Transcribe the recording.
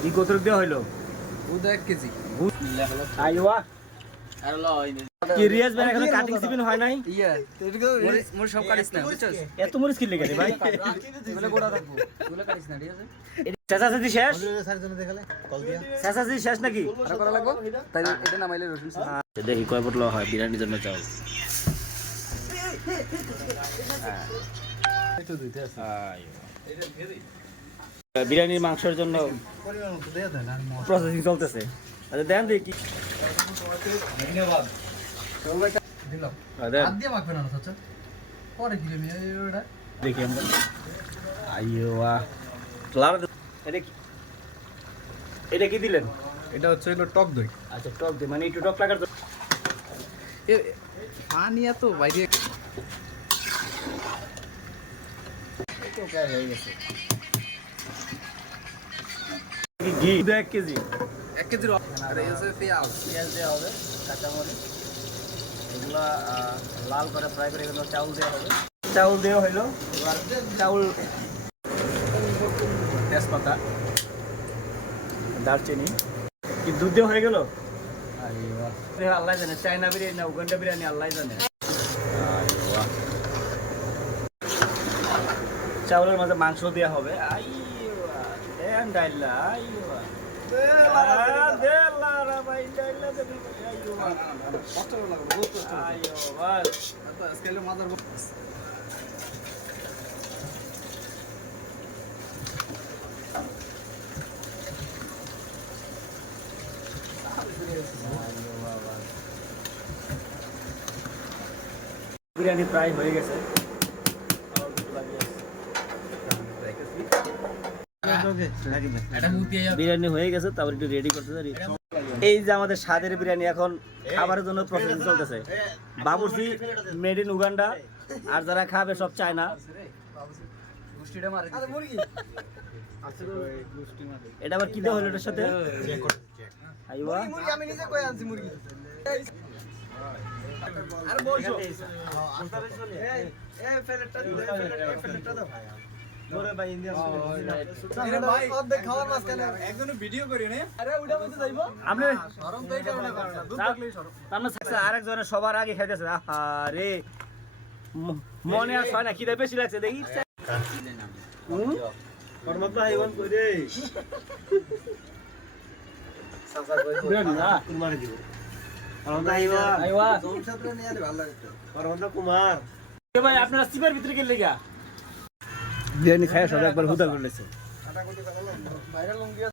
কি গোত্র দেওয়া হইলো 1 কেজি আইওয়া কি রিয়াজ ভাই এখনো কাটিং সিপিন হয় নাই ইয়া মোর সব কাটিস না বুঝছস এত মরিস কি লেগে রে ভাই এগুলো গোড়া রাখবো এগুলো কাটিস না ঠিক আছে চাচাচাচি শেষ সারজনে দেখালে কল দিয়া চাচাচাচি শেষ নাকি আর করা লাগবো তাই এটা নামাইলে রসুন দেখি কয় বটল হয় বিরিয়ানির জন্য চাউল একটু দিতে আছে বিরিয়ানির মাংসের জন্য পরিমাণ মতো দেয়া দেন আর প্রসেসিং চলতেছে আচ্ছা দেন দেখি ধন্যবাদ দিলাম দেন হাত দিয়ে মাখবে না আচ্ছা পরে কি রে এটা দেখি আমরা আইওয়া ক্লার এটা কি দিলেন এটা হচ্ছে হলো টক দই আচ্ছা টক দে মানে একটু টক লাগার জন্য পানি এত বাইরে তো প্রায় হয়ে গেছে ঘি 1 কেজি 1 কেজি আর এই হচ্ছে পেঁয়াজ দেওয়া হবে কাঁচামরিচ এগুলা লাল করে ফ্রাই করে এগুলো চাউল দেওয়া হবে চাউল দেওয়া হইলো এবার চাউল তেজপাতা দারচিনি কি দুধ দেওয়া হয়ে গেল আল্লাহ জানে চাইনা বিরিয়ানি না উগান্ডা বিরিয়ানি আল্লাহ জানে চাউলের মাঝে মাংস দেওয়া হবে বিরিয়ানি প্রায় হয়ে গেছে বিরিয়ানি হয়ে গেছে তারপর একটু রেডি করতে এই যে আমাদের স্বাদের বিরিয়ানি এখন খাবারের জন্য প্রসেসিং চলতেছে বাবুর্চি মেড ইন উগান্ডা আর যারা খাবে সব চায়না এটা আবার কি দেওয়া হলো এটার সাথে আরেকজনের সবার আগে খাইতেছে আরে মনে আর হয় না খিদে বেশি লাগছে দেখি কুমার ভাই আপনারা সিপার ভিতরে গেলে গা বিরিয়ানি খায় সব একবার হুদা করলেছে